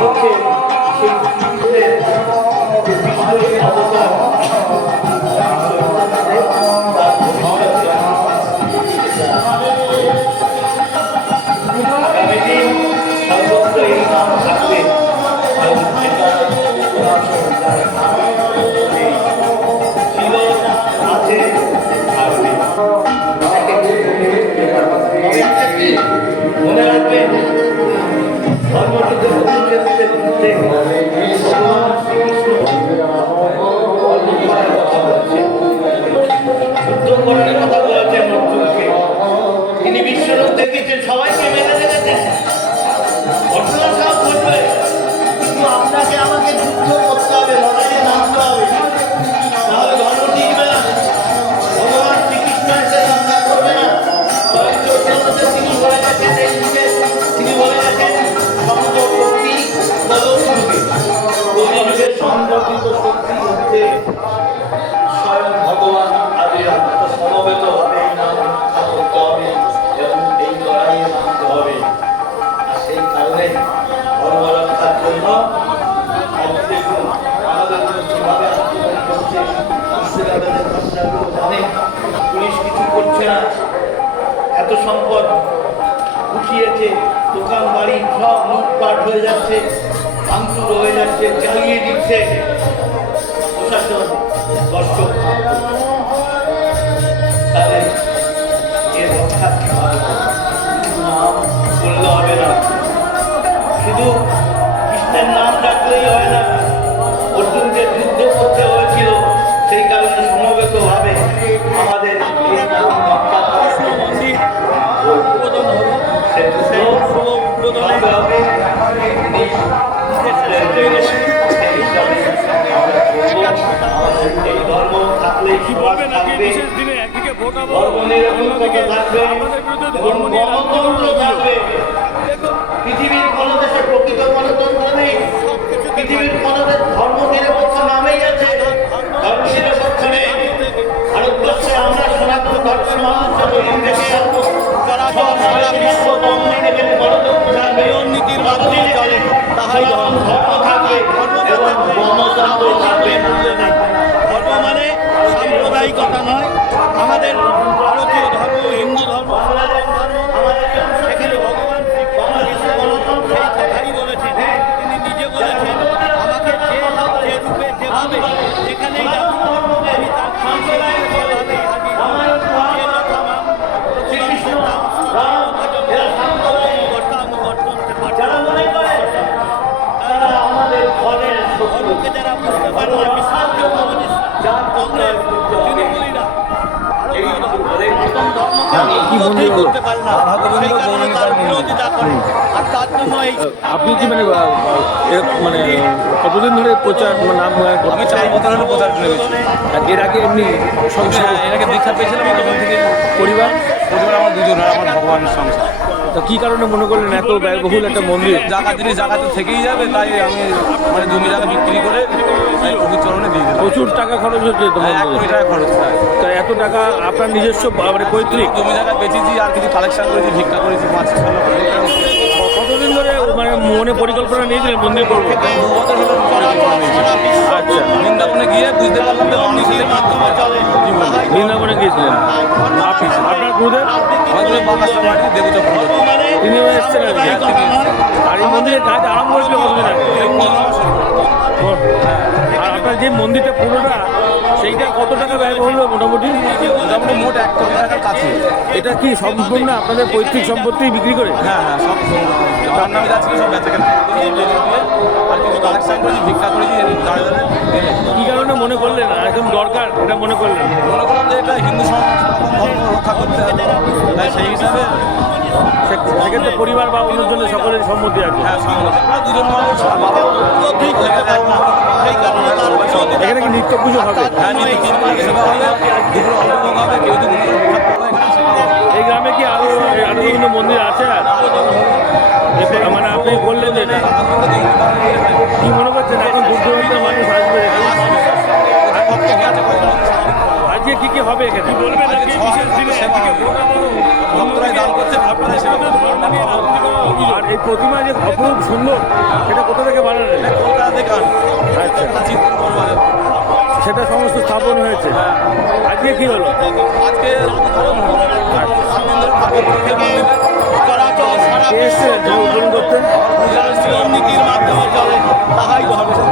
হচ্ছে সেই শ্রীকৃষ্ণের অবতার আগামী দিন সর্বত্র এই নাম থাকবে। ছিল আছে থাকবে। মনে রাখবেন ধর্মযুদ্ধের কুরুক্ষেত্রের যুদ্ধে ভগবান শ্রীকৃষ্ণ যুদ্ধ করার কথা বলেছেন অর্জুনকে। তিনি বিশ্বরূপ দেখেছেন, সবাইকে মেনে রেখেছেন, ঘটনা সব ঘটবে, কিন্তু আপনাকে আমাকে যুদ্ধ করতে হবে, লড়াইয়ে নামতে হবে, তাহলে ধর্ম টিকবে না। ভগবান শ্রীকৃষ্ণ এসে রক্ষা করবে না। তিনি বলে গেছেন এই যুগে, তিনি বলে গেছেন সংযুক্তি কলযুগে, কলিযুগের সংগঠিত শক্তি হচ্ছে স্বয়ং ভগবান আবির্ভাব। সমবেত হবে এই নাম রক্ষা করতে হবে এবং এই লড়াইয়ে নামতে হবে। আর সেই কারণে ধর্ম রক্ষার জন্য দেখুন আমাদের যেভাবে আন্দোলন করছে, মুর্শিদাবাদের ঘটনাগুলো জানে, পুলিশ কিছু করছে না, এত সম্পদ উঠিয়েছে, দোকান বাড়ি সব লুটপাট হয়ে যাচ্ছে, ভাঙচুর হয়ে যাচ্ছে, জ্বালিয়ে দিচ্ছে প্রশাসন, দর্শক। তাদের যে রক্ষা নাম বললে হবে না, শুধু কৃষ্ণের নাম ডাকলেই হয় না। অর্জুনকে যুদ্ধ করতে হয়েছিল, সেই কারণে সমবেত ভাবে আমাদের এই নাম রক্ষা করার উদ্বোধন হলো। এই ধর্ম থাকলে কি বলবেন আজকে বিশেষ দিনে একদিকে ভোট হবে, অন্যদিকে আমাদের বিরুদ্ধে ধর্ম নিয়ে গণতন্ত্র থাকবে। পৃথিবীর কোনো দেশে প্রকৃত গণতন্ত্র নেই, পৃথিবীর কোনো দেশ ধর্ম নিরপেক্ষ নামেই আছে, ধর্ম নিরপেক্ষ নেই। ভারতবর্ষে আমরা সনাতন ধর্মের মানুষ যতদিন থেকে আসবো, নীতির মাধ্যমে চলে, তাহাই ধর্ম থাকবে এবং গণতন্ত্র থাকবে। ধর্ম মানে সাম্প্রদায়িকতা নয়, আমাদের ভারতীয় ধর্ম, হিন্দু ধর্ম, সেখানে ভগবান সেই কথাই বলেছেন। তিনি নিজে বলেছেন আমাকে যে রূপে যেভাবে যেখানেই আমি তার সেভাবেই ধর্মকে যারা বুঝতে পারে না, বিশেষ করে তৃণমূলীরা করতে পারে না, সেই কারণে তার বিরোধিতা করে। আর তার জন্য আপনি কি মানে কতদিন ধরে প্রচার নাম আমি 4 বছর হলো প্রচার করে গেছি। আর এর আগে এমনি সংসার এর আগে দীক্ষা পেয়েছিলাম, তখন থেকে পরিবার আমার দুজন, আর আমার ভগবানের সংসার। তো কী কারণে মনে করলেন এত ব্যয়বহুল একটা মন্দির? জায়গা জিনিস জায়গাতে থেকেই যাবে, তাই আমি মানে জমি জায়গা বিক্রি করে প্রভুর চরণে দিয়ে দিলাম। প্রচুর টাকা খরচ হচ্ছে তো 1 কোটি টাকা খরচ হয়। তাই এত টাকা আপনার নিজস্ব মানে পৈতৃক জমি জায়গা বেচেছি, আর কিছু কালেকশন করেছি, ভিক্ষা করেছি, 5-6 লক্ষ। কতদিন ধরে মানে মনে পরিকল্পনা নিয়েছিলেন মন্দির করবো? 2 বছর হলো আচ্ছা, বৃন্দাবনে গিয়ে বুঝতে পারলাম যে অন্যের মাধ্যমে চলে। বৃন্দাবনে গিয়েছিলেন আপনার গুরুদেব? আমাদের বাতাসা বাড়ি দেবচক্র, তিনিও এসছেন আর কি। আর এই মন্দিরের কাজ আরম্ভ হয়েছিল কতদিন আগে? আর আপনার যে মন্দিরটা পুরোটা, সেইটা কত টাকা ব্যয়বহুল হবে মোটামুটি? মোট 1 কোটি টাকার কাছে। এটা কি সম্পূর্ণ আপনাদের পৈতৃক সম্পত্তি বিক্রি করে? হ্যাঁ, সব যার নামে যাচ্ছে সব বেচা কেনা আর কিছু কালেকশন করেছি, ভিক্ষা করেছি। কী কারণে মনে করলেন একদম দরকার এটা মনে করলেন? মনে করলাম যে এটা হিন্দু সনাতন ধর্ম রক্ষা করতে হবে, তাই সেই হিসাবে। সেক্ষেত্রে পরিবার বা অন্যজনের সকলের সম্মতি আছে? হ্যাঁ, আমরা দুজন মানুষ, বাবা ঠিক হতে পারে না, সেই কারণে এখানে কি নিত্য পুজো হবে? হ্যাঁ, সেবা হবে, দুপুরে অন্নভোগ হবে, কেউ যদি এই গ্রামে কি আরো বিভিন্ন মন্দির আছে? মানে আপনি বললেন যে কি মনে করছেন এখন দূর দূরান্তের মানুষ আসবে, আজকে কি কি কি হবে এখানে আজকে বিশেষ দিনে সেবা হবে। ভক্তরাই দান করছে, ভক্তরাই সেবা করছে। আর এই প্রতিমা যে অপরূপ সুন্দর সেটা কোথা থেকে বানালেন? এটা কলকাতা থেকে আনা। আচ্ছা। প্রাচীন বড়বাজার। সেটা সমস্ত স্থাপন হয়েছে। আজকে কি হলো? আজকে রামধরণ হলো। 3 দিন ধরে ঠাকুর থেকে চলাচল সারা কে এসেছিলেন উদ্বোধন করতে? নীতির মাধ্যমে চলে তাহাই ধর্ম।